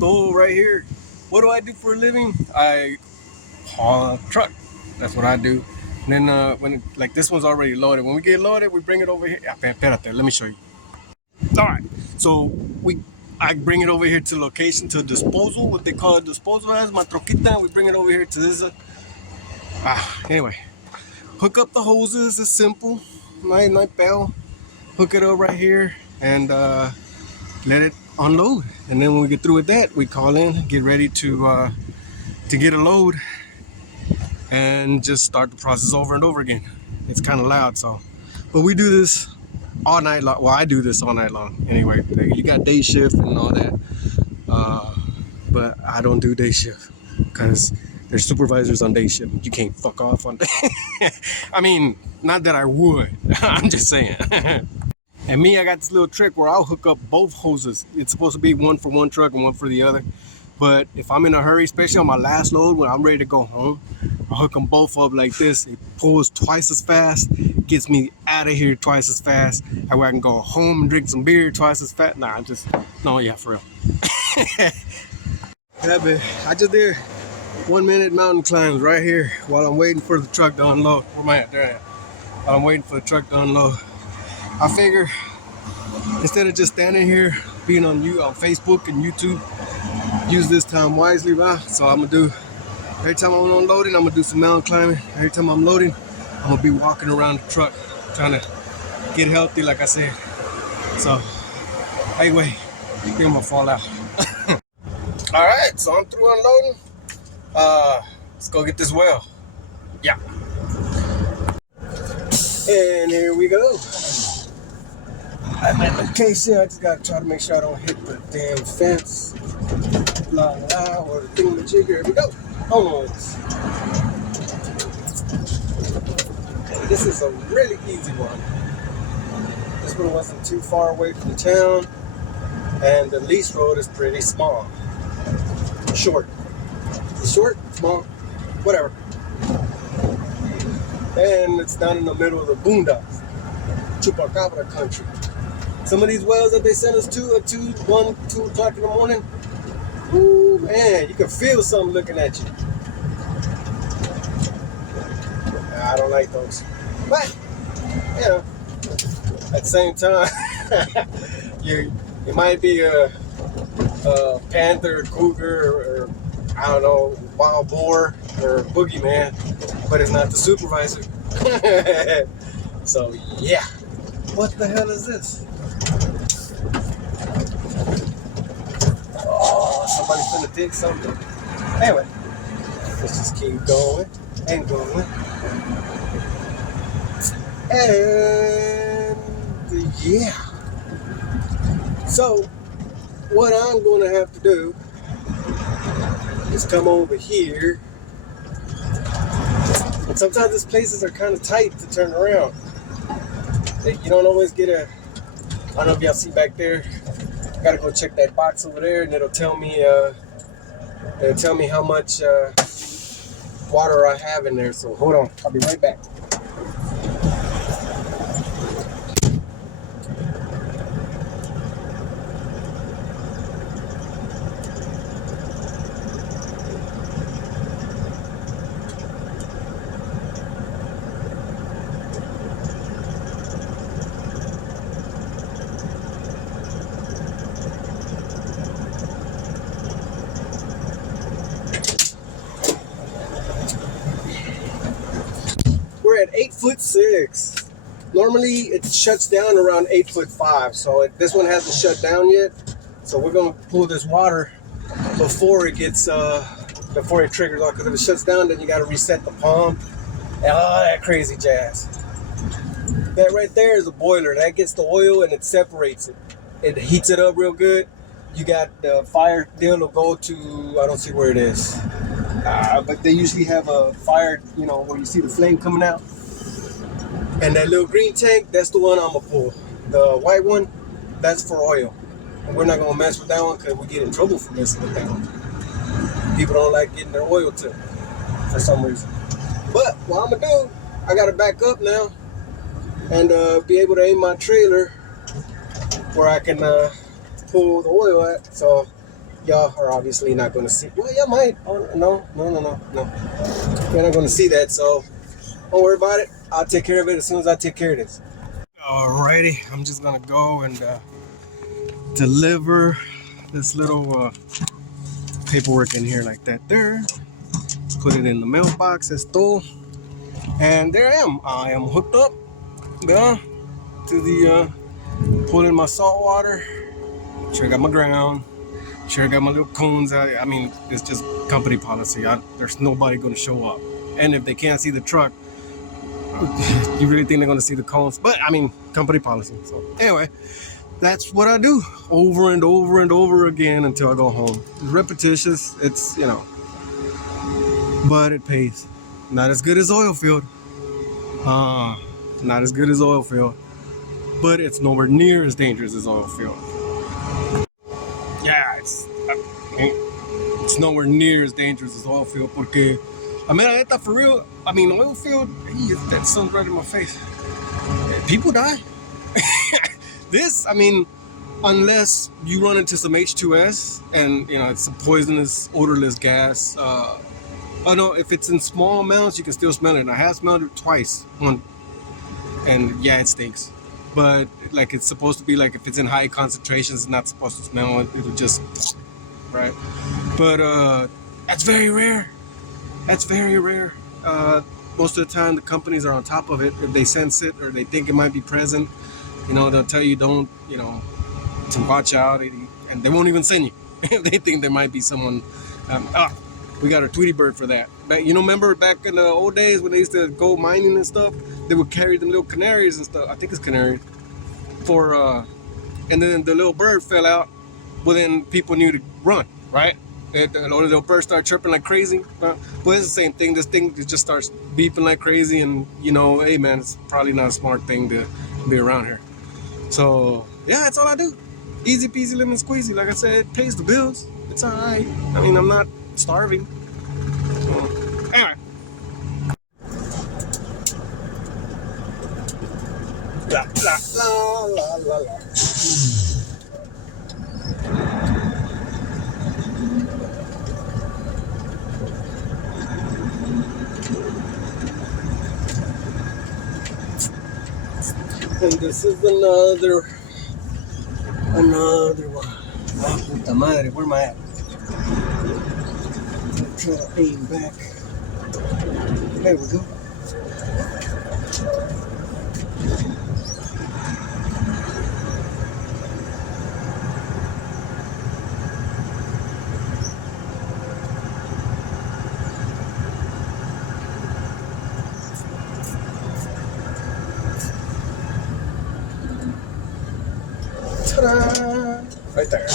vato right here. What do I do for a living? I haul a truck. That's what I do. And then like this one's already loaded. When we get loaded, we bring it over here. Espérate, let me show you. All right. So I bring it over here to location to disposal. What they call it disposal as my troquita. We bring it over here to this. Anyway, hook up the hoses. It's simple. Nice bell. Hook it up right here and let it unload. And then when we get through with that, we call in, get ready to get a load, and just start the process over and over again. It's kind of loud, so, but we do this all night long. Well, I do this all night long. Anyway, you got day shift and all that, but I don't do day shift because there's supervisors on day shift. You can't fuck off on day. I mean, not that I would. I'm just saying. And me, I got this little trick where I'll hook up both hoses. It's supposed to be one for one truck and one for the other. But if I'm in a hurry, especially on my last load when I'm ready to go home, I'll hook them both up like this. It pulls twice as fast, gets me out of here twice as fast. That way I can go home and drink some beer twice as fast. Nah, yeah, for real. Yeah, but I just did 1 minute mountain climbs right here while I'm waiting for the truck to unload. Where am I at? There I am. While I'm waiting for the truck to unload. I figure instead of just standing here being on Facebook and YouTube, use this time wisely, right? So I'm gonna do, every time I'm unloading, I'm gonna do some mountain climbing. Every time I'm loading, I'm gonna be walking around the truck trying to get healthy, like I said. So anyway, I think I'm gonna fall out. All right, so I'm through unloading. Let's go get this well. Yeah. And here we go. At my location, I just gotta try to make sure I don't hit the damn fence. Blah blah, or the thingamajigger. Here we go. Almost. This is a really easy one. This one wasn't too far away from the town, and the lease road is pretty small. Short. Short, small, whatever. And it's down in the middle of the boondocks, Chupacabra country. Some of these wells that they sent us to at 2 o'clock in the morning, ooh, man, you can feel something looking at you. I don't like those. But, you know, at the same time, you might be a panther, cougar, or I don't know, wild boar, or boogeyman, but it's not the supervisor. So, yeah. What the hell is this? Oh, somebody's gonna dig something. Anyway, let's just keep going and going. And yeah. So, what I'm gonna have to do is come over here. And sometimes these places are kind of tight to turn around. You don't always get I don't know if y'all see back there. I gotta go check that box over there, and it'll tell me how much water I have in there. So hold on, I'll be right back. We're at 8'6". Normally it shuts down around 8'5", so this one hasn't shut down yet. So we're gonna pull this water before it gets before it triggers off, because if it shuts down, then you got to reset the pump and all that crazy jazz. That right there is a boiler that gets the oil and it separates it. It heats it up real good. You got the fire deal will go to, I don't see where it is. But they usually have a fire, you know, where you see the flame coming out. And that little green tank, that's the one I'm gonna pull. The white one, that's for oil. And we're not gonna mess with that one because we get in trouble for messing with that one. People don't like getting their oil tipped for some reason. But what I'm gonna do, I gotta back up now and be able to aim my trailer where I can pull the oil at. So Y'all are obviously not going to see. Well, you might. Oh, no, no, no, no, no. You're not going to see that, so don't worry about it. I'll take care of it as soon as I take care of this. Alrighty, I'm just gonna go and deliver this little paperwork in here like that there. Put it in the mailbox, esto. And there I am. I am hooked up, yeah, to the pulling my salt water. Sure got my ground. Sure got my little cones. I mean, it's just company policy. There's nobody gonna show up. And if they can't see the truck, you really think they're gonna see the cones? But I mean, company policy. So anyway, that's what I do over and over and over again until I go home. It's repetitious. It's, but it pays. Not as good as oil field. Not as good as oil field, but it's nowhere near as dangerous as oil field. Yeah, it's nowhere near as dangerous as oil field. Porque, I mean, I thought for real. I mean, oil field. That sun's right in my face. People die. This, I mean, unless you run into some H2S and it's a poisonous, odorless gas. Oh no, if it's in small amounts, you can still smell it. And I have smelled it twice. And yeah, it stinks. But like it's supposed to be like if it's in high concentrations, it's not supposed to smell it. It'll just right. But that's very rare. That's very rare. Most of the time, the companies are on top of it. If they sense it or they think it might be present, they'll tell you don't, to watch out, and they won't even send you if they think there might be someone. We got a Tweety bird for that. But remember back in the old days when they used to go mining and stuff, they would carry them little canaries and stuff. I think it's canaries and then the little bird fell out. Well, then people knew to run, right? And the little bird started chirping like crazy. Well, it's the same thing. This thing just starts beeping like crazy, and hey man, it's probably not a smart thing to be around here. So yeah, that's all I do. Easy peasy lemon squeezy. Like I said, it pays the bills. It's all right. I mean, I'm not starving. Anyway. La la la la la la. And this is another one. Oh, puta madre, where am I at? I'm trying to aim back. There we go. Ta-da! Right there.